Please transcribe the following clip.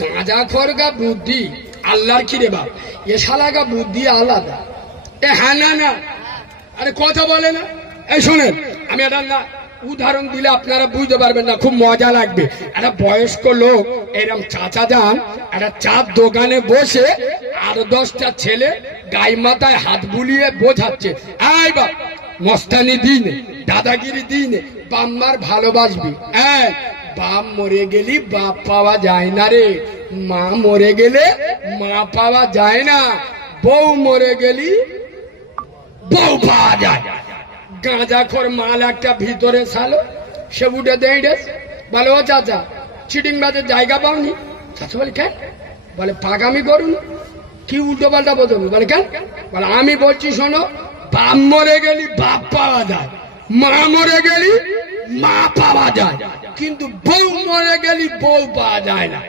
গাঁজাখোর গা বুদ্ধি আল্লাহর কি রে বাপ, এ শালা গা বুদ্ধি আলাদা। এ হ্যাঁ না না, আরে কথা বলে না। এই শোনেন, আমি একটা না উদাহরণ দিলে আপনারা বুঝতে পারবেন না, খুব মজা লাগবে। একটা বয়স্ক লোক এরকম চাচা যান একটা চার দোকানে বসে আর 10টা ছেলে গায়ে মাথায় হাত বুলিয়ে বোঝাচ্ছে, এই বাপ মস্তানি দিন, দাদাগিরি দিন, বাম্মার ভালোবাসবি। এই বাপ মরে গেলি বাপ পাওয়া যায় না রে, মা মরে গেলে মা পাওয়া যায় না, বউ মরে গেলি বউ পাওয়া যায়। গাঁজাখোর মাল একটা ভিতরে ছালো, সে উঠে দেয় বলে, ও চাচা চিটিং বাজের জায়গা পাওনি? চাচা বলে কেন? বলে পাগামি করুন, কি উল্টো পাল্টা বলতো? বলে কেন? বলে আমি বলছি শোনো, বাপ মরে গেলি বাপ পাওয়া যায়, মা মরে গেলি মা পাওয়া যায়, কিন্তু বউ মরে গেলি বউ পাওয়া যায় না।